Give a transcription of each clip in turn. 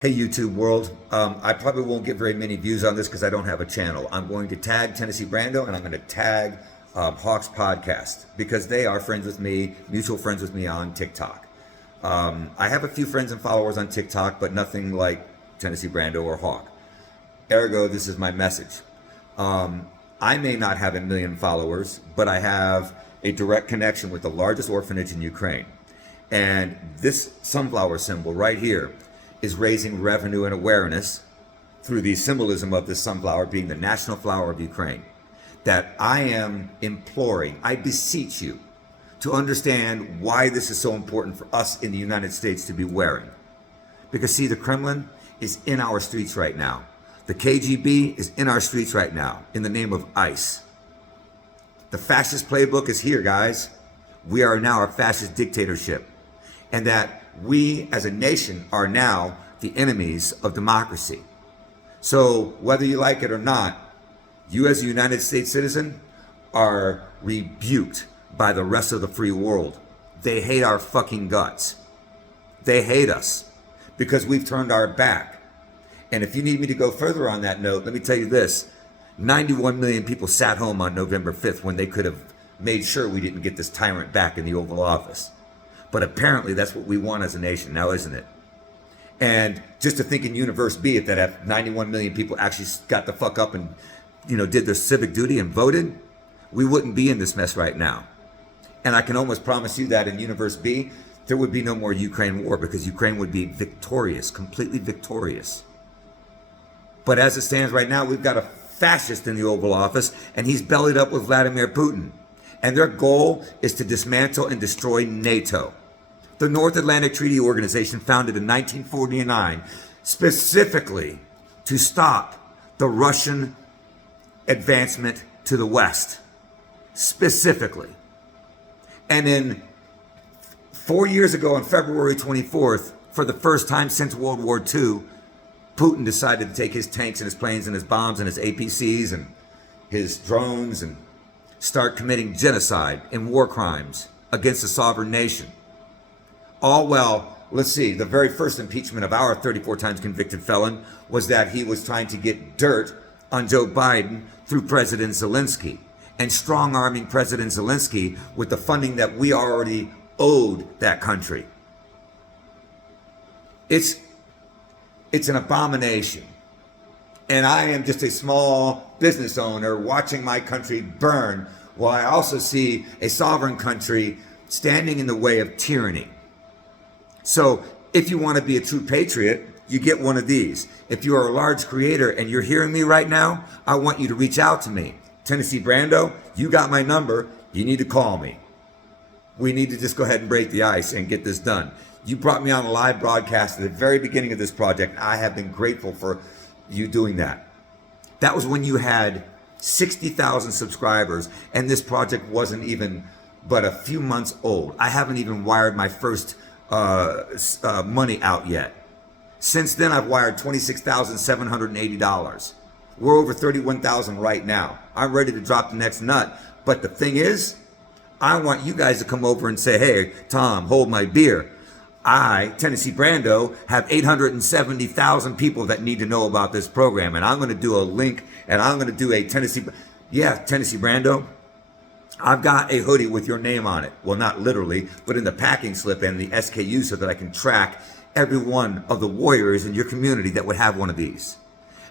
Hey YouTube world, I probably won't get very many views on this because I don't have a channel. I'm going to tag Tennessee Brando and I'm going to tag Hawks Podcast because they are friends with me, mutual friends with me on TikTok. I have a few friends and followers on TikTok, but nothing like Tennessee Brando or Hawk. Ergo, this is my message. I may not have a million followers, but I have a direct connection with the largest orphanage in Ukraine. And this sunflower symbol right here is raising revenue and awareness through the symbolism of this sunflower being the national flower of Ukraine. That I am imploring, I beseech you to understand why this is so important for us in the United States to be wearing. Because see, the Kremlin is in our streets right now. The KGB is in our streets right now in the name of ICE. The fascist playbook is here, guys. We are now a fascist dictatorship. And that we as a nation are now the enemies of democracy. So whether you like it or not, you as a United States citizen are rebuked by the rest of the free world. They hate our fucking guts. They hate us because we've turned our back. And if you need me to go further on that note, let me tell you this. 91 million people sat home on November 5th when they could have made sure we didn't get this tyrant back in the Oval Office. But apparently that's what we want as a nation now, isn't it? And just to think in universe be it that if 91 million people actually got the fuck up and, did their civic duty and voted, we wouldn't be in this mess right now. And I can almost promise you that in universe B, there would be no more Ukraine war because Ukraine would be victorious, completely victorious. But as it stands right now, we've got a fascist in the Oval Office and he's bellied up with Vladimir Putin. And their goal is to dismantle and destroy NATO. The North Atlantic Treaty Organization, founded in 1949, specifically to stop the Russian advancement to the West. Specifically. And then 4 years ago on February 24th, for the first time since World War II, Putin decided to take his tanks and his planes and his bombs and his APCs and his drones and start committing genocide and war crimes against a sovereign nation. All well, let's see, the very first impeachment of our 34 times convicted felon was that he was trying to get dirt on Joe Biden through President Zelensky and strong-arming President Zelensky with the funding that we already owed that country. It's an abomination. And I am just a small business owner watching my country burn while I also see a sovereign country standing in the way of tyranny. So if you want to be a true patriot, you get one of these. If you are a large creator and you're hearing me right now, I want you to reach out to me. Tennessee Brando, you got my number. You need to call me. We need to just go ahead and break the ice and get this done. You brought me on a live broadcast at the very beginning of this project. I have been grateful for you doing that. That was when you had 60,000 subscribers and this project wasn't even but a few months old. I haven't even wired my first money out yet. Since then, I've wired $26,780. We're over 31,000 right now. I'm ready to drop the next nut. But the thing is, I want you guys to come over and say, hey, Tom, hold my beer. I, Tennessee Brando, have 870,000 people that need to know about this program. And I'm going to do a link and I'm going to do a Tennessee Brando. I've got a hoodie with your name on it. Well, not literally, but in the packing slip and the SKU so that I can track every one of the warriors in your community that would have one of these.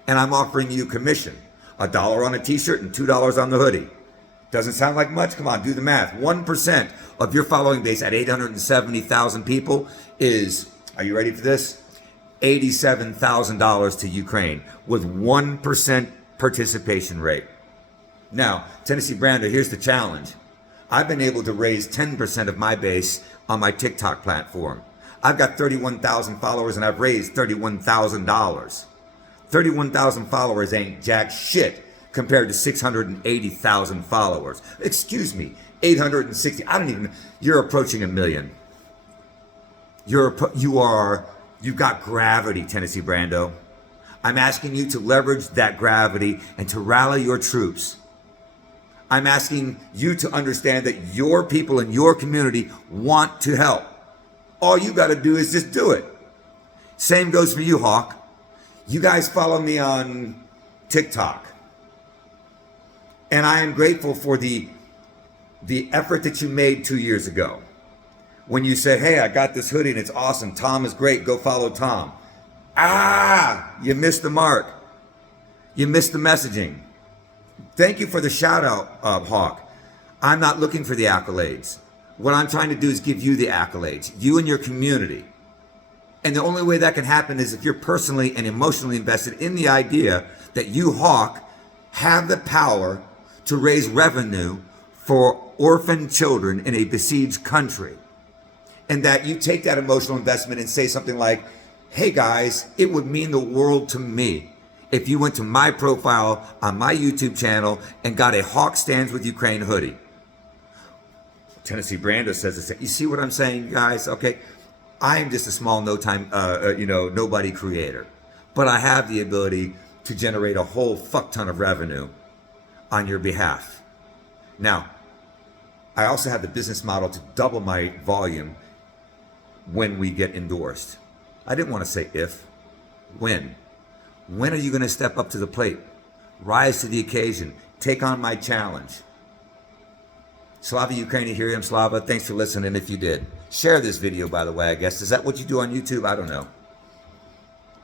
And I'm offering you commission, $1 on a t-shirt and $2 on the hoodie. Doesn't sound like much? Come on, do the math. 1% of your following base at 870,000 people is, are you ready for this? $87,000 to Ukraine with 1% participation rate. Now, Tennessee Brando, here's the challenge. I've been able to raise 10% of my base on my TikTok platform. I've got 31,000 followers and I've raised $31,000. 31,000 followers ain't jack shit compared to 680,000 followers. Excuse me, 860. You're approaching a million. You've got gravity, Tennessee Brando. I'm asking you to leverage that gravity and to rally your troops. I'm asking you to understand that your people in your community want to help. All you got to do is just do it. Same goes for you, Hawk. You guys follow me on TikTok. And I am grateful for the effort that you made 2 years ago. When you said, hey, I got this hoodie and it's awesome. Tom is great. Go follow Tom. You missed the mark. You missed the messaging. Thank you for the shout out, Hawk. I'm not looking for the accolades. What I'm trying to do is give you the accolades, you and your community. And the only way that can happen is if you're personally and emotionally invested in the idea that you, Hawk, have the power to raise revenue for orphan children in a besieged country. And that you take that emotional investment and say something like, hey guys, it would mean the world to me if you went to my profile on my YouTube channel and got a Hawk Stands with Ukraine hoodie. Tennessee Brando says, you see what I'm saying, guys? Okay, I am just a small nobody creator, but I have the ability to generate a whole fuck ton of revenue on your behalf. Now, I also have the business model to double my volume when we get endorsed. I didn't want to say if, when. When are you going to step up to the plate? Rise to the occasion. Take on my challenge. Slava Ukraini, here I am, Slava. Thanks for listening if you did. Share this video, by the way, I guess. Is that what you do on YouTube? I don't know.